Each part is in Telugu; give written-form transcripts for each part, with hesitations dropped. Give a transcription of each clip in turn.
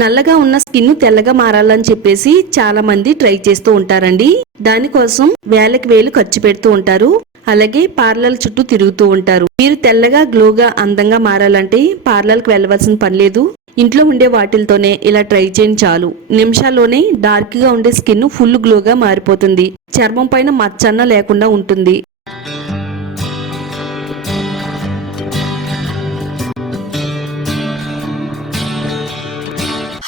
నల్లగా ఉన్న స్కిన్ తెల్లగా మారాలని చెప్పేసి చాలా మంది ట్రై చేస్తూ ఉంటారండి. దానికోసం వేలకు వేలు ఖర్చు పెడుతూ ఉంటారు. అలాగే పార్లర్ చుట్టూ తిరుగుతూ ఉంటారు. మీరు తెల్లగా గ్లోగా అందంగా మారాలంటే పార్లర్కి వెళ్ళవలసిన పని లేదు. ఇంట్లో ఉండే వాటిలతోనే ఇలా ట్రై చేయండి చాలు. నిమిషాల్లోనే డార్క్ గా ఉండే స్కిన్ ఫుల్ గ్లోగా మారిపోతుంది. చర్మం పైన మచ్చన్న లేకుండా ఉంటుంది.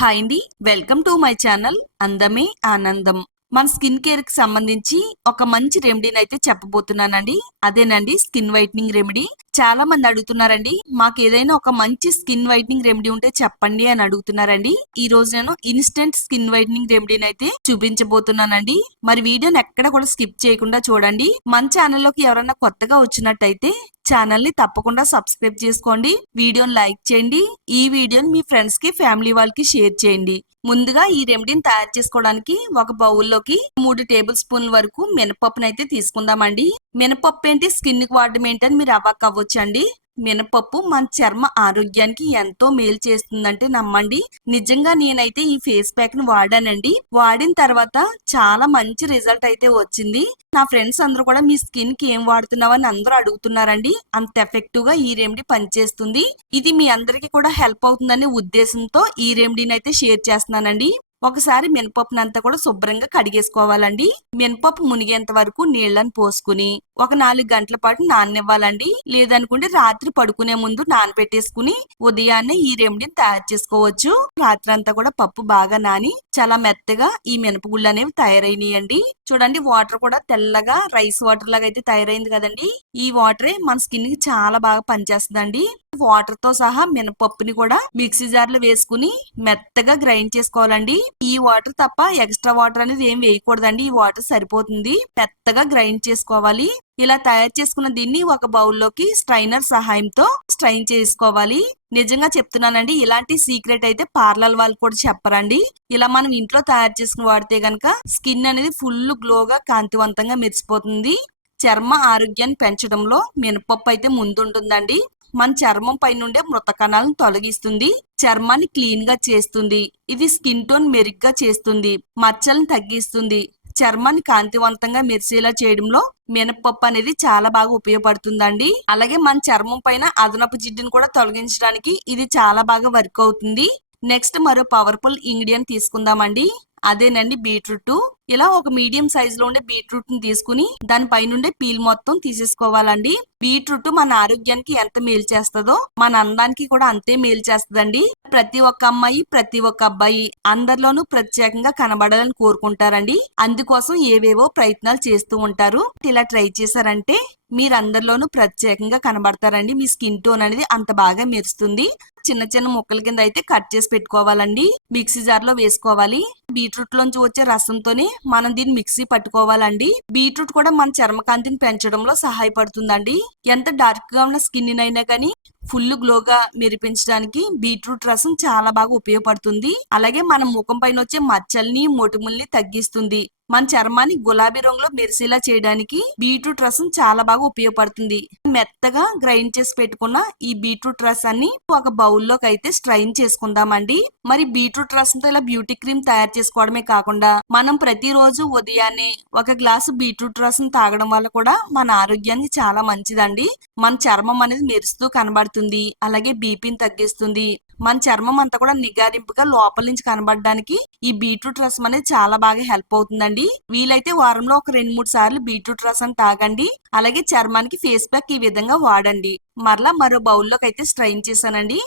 హాయ్ అండి, వెల్కమ్ టు మై ఛానల్ అందమే ఆనందం. మన స్కిన్ కేర్ కి సంబంధించి ఒక మంచి రెమెడీని అయితే చెప్పబోతున్నానండి. అదేనండి స్కిన్ వైట్నింగ్ రెమెడీ. చాలా మంది అడుగుతున్నారండి, మాకు ఏదైనా ఒక మంచి స్కిన్ వైట్నింగ్ రెమెడీ ఉంటే చెప్పండి అని అడుగుతున్నారండి. ఈ రోజు నేను ఇన్స్టెంట్ స్కిన్ వైట్నింగ్ రెమెడీని అయితే చూపించబోతున్నానండి. మరి వీడియోని ఎక్కడ కూడా స్కిప్ చేయకుండా చూడండి. మన ఛానల్లోకి ఎవరైనా కొత్తగా వచ్చినట్టయితే ఛానల్ ని తప్పకుండా సబ్స్క్రైబ్ చేసుకోండి. వీడియోని లైక్ చేయండి. ఈ వీడియోని మీ ఫ్రెండ్స్ కి ఫ్యామిలీ వాళ్ళకి షేర్ చేయండి. ముందుగా ఈ రెమెడీని తయారు చేసుకోవడానికి ఒక బౌల్లోకి 3 టేబుల్ స్పూన్ల వరకు మినపప్పునైతే తీసుకుందామండి. మినపప్పు ఏంటి, స్కిన్ కి వాడడం ఏంటని మీరు అవ్వక అవ్వచ్చండి. మినపప్పు మన చర్మ ఆరోగ్యానికి ఎంతో మేలు చేస్తుందంటే నమ్మండి. నిజంగా నేనైతే ఈ ఫేస్ ప్యాక్ ని వాడానండి. వాడిన తర్వాత చాలా మంచి రిజల్ట్ అయితే వచ్చింది. నా ఫ్రెండ్స్ అందరూ కూడా మీ స్కిన్ కి ఏం వాడుతున్నావని అందరూ అడుగుతున్నారండి. అంత ఎఫెక్టివ్ గా ఈ రెమెడీ పనిచేస్తుంది. ఇది మీ అందరికి కూడా హెల్ప్ అవుతుందనే ఉద్దేశంతో ఈ రెమెడీని అయితే షేర్ చేస్తున్నానండి. ఒకసారి మినపప్పునంతా కూడా శుభ్రంగా కడిగేసుకోవాలండి. మినపప్పు మునిగేంత వరకు నీళ్లను పోసుకుని ఒక 4 గంటల పాటు నాననివ్వాలండి. లేదనుకుంటే రాత్రి పడుకునే ముందు నానబెట్టేసుకుని ఉదయాన్నే ఈ రెమెడీని తయారు చేసుకోవచ్చు. రాత్రి అంతా కూడా పప్పు బాగా నాని చాలా మెత్తగా ఈ మినపగుళ్ళు అనేవి తయారైనాయండి. చూడండి, వాటర్ కూడా తెల్లగా రైస్ వాటర్ లాగా అయితే తయారైంది కదండి. ఈ వాటరే మన స్కిన్ కి చాలా బాగా పనిచేస్తుందండి. వాటర్ తో సహా మినపప్పుని కూడా మిక్సీ జార్ లో వేసుకుని మెత్తగా గ్రైండ్ చేసుకోవాలండి. ఈ వాటర్ తప్ప ఎక్స్ట్రా వాటర్ అనేది ఏం వేయకూడదండి. ఈ వాటర్ సరిపోతుంది. మెత్తగా గ్రైండ్ చేసుకోవాలి. ఇలా తయారు చేసుకున్న దీన్ని ఒక బౌల్లోకి స్ట్రైనర్ సహాయంతో స్ట్రైన్ చేసుకోవాలి. నిజంగా చెప్తున్నానండి, ఇలాంటి సీక్రెట్ అయితే పార్లర్ వాళ్ళు కూడా చెప్పరండి. ఇలా మనం ఇంట్లో తయారు చేసుకుని వాడితే గనక స్కిన్ అనేది ఫుల్ గ్లోగా కాంతివంతంగా మెరిసిపోతుంది. చర్మ ఆరోగ్యాన్ని పెంచడంలో మినపప్పు అయితే ముందుంటుందండి. మన చర్మం పైనుండే మృత కణాలను తొలగిస్తుంది. చర్మాన్ని క్లీన్ గా చేస్తుంది. ఇది స్కిన్ టోన్ మెరుగ్గా చేస్తుంది. మచ్చలను తగ్గిస్తుంది. చర్మాన్ని కాంతివంతంగా మెరిసేలా చేయడంలో మినపప్పు అనేది చాలా బాగా ఉపయోగపడుతుందండి. అలాగే మన చర్మం పైన అదనపు జిడ్డును కూడా తొలగించడానికి ఇది చాలా బాగా వర్క్ అవుతుంది. నెక్స్ట్ మరో పవర్ఫుల్ ఇంగ్రీడియంట్ తీసుకుందామండి. అదేనండి బీట్రూట్. ఇలా ఒక మీడియం సైజ్ లో ఉండే బీట్రూట్ ని తీసుకుని దాని పైనుండే పీల్ మొత్తం తీసేసుకోవాలండి. బీట్రూట్ మన ఆరోగ్యానికి ఎంత మేలు చేస్తుందో మన అందానికి కూడా అంతే మేలు చేస్తుందండి. ప్రతి ఒక్క అమ్మాయి, ప్రతి ఒక్క అబ్బాయి అందరిలోనూ ప్రత్యేకంగా కనబడాలని కోరుకుంటారండి. అందుకోసం ఏవేవో ప్రయత్నాలు చేస్తూ ఉంటారు. ఇలా ట్రై చేశారంటే మీరందరిలోనూ ప్రత్యేకంగా కనబడతారండి. మీ స్కిన్ టోన్ అనేది అంత బాగా మెరుస్తుంది. చిన్న చిన్న ముక్కల కింద అయితే కట్ చేసి పెట్టుకోవాలండి. మిక్సీ జార్ లో వేసుకోవాలి. బీట్రూట్ లోంచి వచ్చే రసంతోనే మనం దీన్ని మిక్సీ పట్టుకోవాలండి. బీట్రూట్ కూడా మన చర్మకాంతిని పెంచడంలో సహాయపడుతుందండి. ఎంత డార్క్ గా ఉన్న స్కిన్ అయినా కానీ ఫుల్ గ్లోగా మెరిపించడానికి బీట్రూట్ రసం చాలా బాగా ఉపయోగపడుతుంది. అలాగే మన ముఖం పైన వచ్చే మచ్చల్ని, మొటిముల్ని తగ్గిస్తుంది. మన చర్మాన్ని గులాబీ రంగులో మెరిసేలా చేయడానికి బీట్రూట్ రసం చాలా బాగా ఉపయోగపడుతుంది. మెత్తగా గ్రైండ్ చేసి పెట్టుకున్న ఈ బీట్రూట్ రసాన్ని ఒక బౌల్లోకి అయితే స్ట్రైన్ చేసుకుందామండి. మరి బీట్రూట్ రసంతో ఇలా బ్యూటీ క్రీమ్ తయారు చేసుకోవడమే కాకుండా మనం ప్రతిరోజు ఉదయాన్నే ఒక గ్లాసు బీట్రూట్ రసం తాగడం వల్ల కూడా మన ఆరోగ్యానికి చాలా మంచిదండి. మన చర్మం అనేది మెరుస్తూ కనబడుతుంది. అలాగే బీపీని తగ్గిస్తుంది. మన చర్మం అంతా కూడా నిగారింపుగా లోపల నుంచి కనబడడానికి ఈ బీట్రూట్ రసం అనేది చాలా బాగా హెల్ప్ అవుతుందండి. వీలైతే వారంలో ఒక 2-3 సార్లు బీట్రూట్ రసం తాగండి. అలాగే చర్మానికి ఫేస్ ప్యాక్ ఈ విధంగా వాడండి. మరలా మరో బౌల్లోకి అయితే స్ట్రైన్ చేశానండి.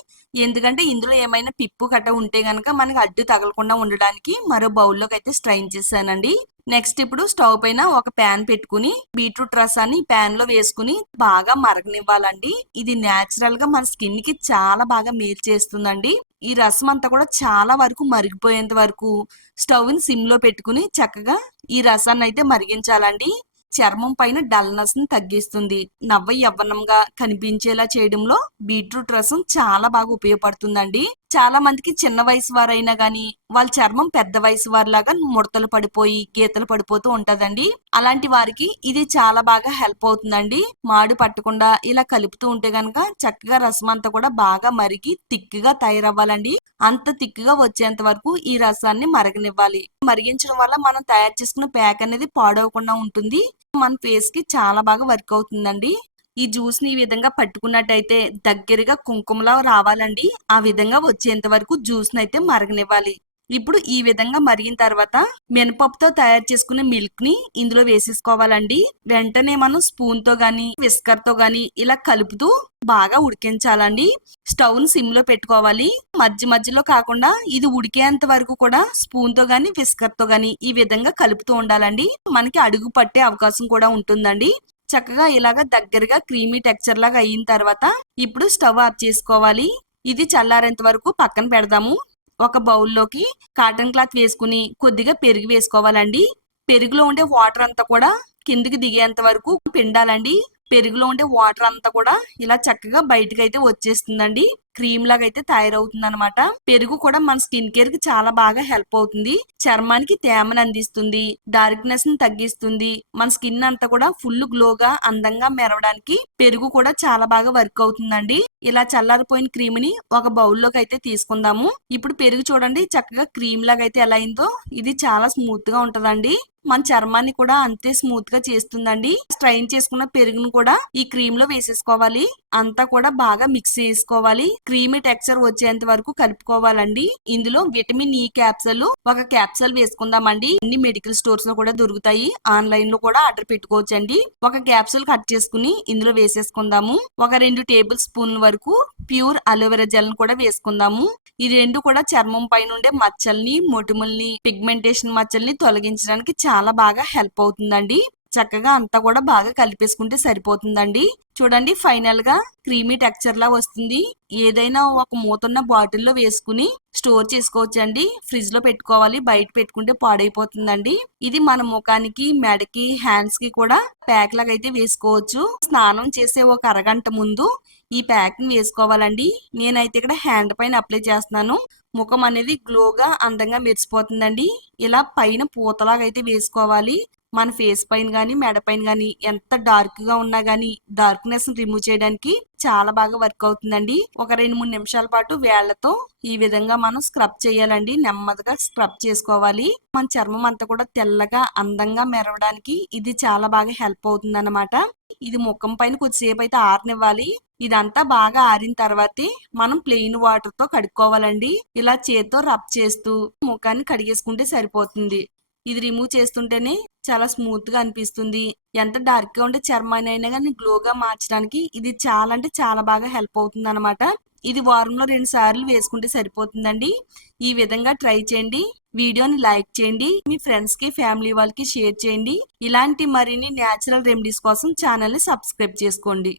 ఎందుకంటే ఇందులో ఏమైనా పిప్పు కట్ట ఉంటే గనక మనకి అడ్డు తగలకుండా ఉండడానికి మరో బౌల్లోకి అయితే స్ట్రైన్ చేశానండి. నెక్స్ట్ ఇప్పుడు స్టవ్ పైన ఒక ప్యాన్ పెట్టుకుని బీట్రూట్ రసాన్ని ప్యాన్ లో వేసుకుని బాగా మరగనివ్వాలండి. ఇది నేచురల్ గా మన స్కిన్ కి చాలా బాగా మేలు చేస్తుందండి. ఈ రసం అంతా కూడా చాలా వరకు మరిగిపోయేంత వరకు స్టవ్ ని సిమ్ లో పెట్టుకుని చక్కగా ఈ రసాన్ని అయితే మరిగించాలండి. చర్మం పైన డల్నెస్ ని తగ్గిస్తుంది. నవ్వ యవ్వనంగా కనిపించేలా చేయడంలో బీట్రూట్ రసం చాలా బాగా ఉపయోగపడుతుందండి. చాలా మందికి చిన్న వయసు వారైనా గానీ వాళ్ళ చర్మం పెద్ద వయసు వారిలాగా ముడతలు పడిపోయి గీతలు పడిపోతూ ఉంటదండి. అలాంటి వారికి ఇది చాలా బాగా హెల్ప్ అవుతుందండి. మాడు పట్టకుండా ఇలా కలుపుతూ ఉంటే గనక చక్కగా రసం అంతా కూడా బాగా మరిగి తిక్కుగా తయారవ్వాలండి. అంత తిక్కుగా వచ్చేంత వరకు ఈ రసాన్ని మరగనివ్వాలి. మరిగించడం వల్ల మనం తయారు చేసుకున్న ప్యాక్ అనేది పాడవకుండా ఉంటుంది. మన ఫేస్ కి చాలా బాగా వర్క్ అవుతుందండి. ఈ జ్యూస్ ని ఈ విధంగా పట్టుకున్నట్టయితే దగ్గరగా కుంకుమలా రావాలండి. ఆ విధంగా వచ్చేంత వరకు జ్యూస్ ని అయితే మరగనివ్వాలి. ఇప్పుడు ఈ విధంగా మరిగిన తర్వాత మినపప్పుతో తయారు చేసుకునే మిల్క్ ని ఇందులో వేసేసుకోవాలండి. వెంటనే మనం స్పూన్ తో గాని విస్కర్ తో గాని ఇలా కలుపుతూ బాగా ఉడికించాలండి. స్టవ్ ని సిమ్ లో పెట్టుకోవాలి. మధ్యలో కాకుండా ఇది ఉడికేంత వరకు కూడా స్పూన్ తో గాని విస్కర్ తో గాని ఈ విధంగా కలుపుతూ ఉండాలండి. మనకి అడుగు పట్టే అవకాశం కూడా ఉంటుందండి. చక్కగా ఇలాగా దగ్గరగా క్రీమీ టెక్స్చర్ లాగా అయిన తర్వాత ఇప్పుడు స్టవ్ ఆఫ్ చేసుకోవాలి. ఇది చల్లారేంత వరకు పక్కన పెడదాము. ఒక బౌల్లోకి కాటన్ క్లాత్ వేసుకుని కొద్దిగా పెరుగు వేసుకోవాలండి. పెరుగులో ఉండే వాటర్ అంతా కూడా కిందికి దిగేంత వరకు పిండాలండి. పెరుగులో ఉండే వాటర్ అంతా కూడా ఇలా చక్కగా బయటకు అయితే వచ్చేస్తుందండి. క్రీమ్ లాగా అయితే తయారవుతుంది అనమాట. పెరుగు కూడా మన స్కిన్ కేర్ కి చాలా బాగా హెల్ప్ అవుతుంది. చర్మానికి తేమను అందిస్తుంది, డార్క్నెస్ ని తగ్గిస్తుంది. మన స్కిన్ అంతా కూడా ఫుల్ గ్లోగా అందంగా మెరవడానికి పెరుగు కూడా చాలా బాగా వర్క్ అవుతుందండి. ఇలా చల్లారిపోయిన క్రీమ్ ని ఒక బౌల్లోకి అయితే తీసుకుందాము. ఇప్పుడు పెరుగు చూడండి చక్కగా క్రీమ్ లాగా అయితే ఎలా అయిందో. ఇది చాలా స్మూత్ గా ఉంటదండి. మన చర్మాన్ని కూడా అంతే స్మూత్ గా చేస్తుందండి. స్ట్రైన్ చేసుకున్న పెరుగును కూడా ఈ క్రీమ్ లో వేసేసుకోవాలి. అంతా కూడా బాగా మిక్స్ చేసుకోవాలి. క్రీమీ టెక్స్చర్ వచ్చేంత వరకు కలుపుకోవాలండి. ఇందులో విటమిన్ ఈ క్యాప్సూల్ ఒక క్యాప్సూల్ వేసుకుందామండి. అన్ని మెడికల్ స్టోర్స్ లో కూడా దొరుకుతాయి. ఆన్లైన్ లో కూడా ఆర్డర్ పెట్టుకోవచ్చండి. ఒక క్యాప్సూల్ కట్ చేసుకుని ఇందులో వేసేసుకుందాము. ఒక 2 టేబుల్ స్పూన్ల వరకు ప్యూర్ అలోవెరా జెల్ కూడా వేసుకుందాము. ఈ రెండు కూడా చర్మం పైన ఉండే మచ్చల్ని, మొటిమల్ని, పిగ్మెంటేషన్ మచ్చల్ని తొలగించడానికి చాలా బాగా హెల్ప్ అవుతుందండి. చక్కగా అంతా కూడా బాగా కలిపేసుకుంటే సరిపోతుందండి. చూడండి ఫైనల్ గా క్రీమీ టెక్స్చర్ లా వస్తుంది. ఏదైనా ఒక మూతున్న బాటిల్లో వేసుకుని స్టోర్ చేసుకోవచ్చండి. ఫ్రిడ్జ్ లో పెట్టుకోవాలి. బయట పెట్టుకుంటే పాడైపోతుందండి. ఇది మన ముఖానికి, మెడకి, హ్యాండ్స్ కి కూడా ప్యాక్ లాగా అయితే వేసుకోవచ్చు. స్నానం చేసే ఒక అరగంట ముందు ఈ ప్యాక్ ని వేసుకోవాలండి. నేనైతే ఇక్కడ హ్యాండ్ పైన అప్లై చేస్తున్నాను. ముఖం అనేది గ్లోగా అందంగా మెరిసిపోతుందండి. ఇలా పైన పూతలాగా అయితే వేసుకోవాలి. మన ఫేస్ పైన గానీ మెడ పైన గానీ ఎంత డార్క్ గా ఉన్నా గానీ డార్క్నెస్ రిమూవ్ చేయడానికి చాలా బాగా వర్క్ అవుతుందండి. ఒక 2-3 నిమిషాల పాటు వేళ్లతో ఈ విధంగా మనం స్క్రబ్ చేయాలండి. నెమ్మదిగా స్క్రబ్ చేసుకోవాలి. మన చర్మం అంతా కూడా తెల్లగా అందంగా మెరవడానికి ఇది చాలా బాగా హెల్ప్ అవుతుంది అన్నమాట. ఇది ముఖం పైన కొద్దిసేపు అయితే ఆరనివ్వాలి. ఇదంతా బాగా ఆరిన తర్వాతే మనం ప్లెయిన్ వాటర్ తో కడుక్కోవాలండి. ఇలా చేత్తో రబ్ చేస్తూ ముఖాన్ని కడిగేసుకుంటే సరిపోతుంది. ఇది రిమూవ్ చేస్తుంటేనే చాలా స్మూత్ గా అనిపిస్తుంది. ఎంత డార్క్ గా ఉండే చర్మాన్ని అయినా కానీ గ్లోగా మార్చడానికి ఇది చాలా అంటే చాలా బాగా హెల్ప్ అవుతుంది అనమాట. ఇది వారంలో 2 సార్లు వేసుకుంటే సరిపోతుందండి. ఈ విధంగా ట్రై చేయండి. వీడియోని లైక్ చేయండి. మీ ఫ్రెండ్స్ కి, ఫ్యామిలీ వాళ్ళకి షేర్ చేయండి. ఇలాంటి మరిన్ని న్యాచురల్ రెమెడీస్ కోసం ఛానల్ ని సబ్స్క్రైబ్ చేసుకోండి.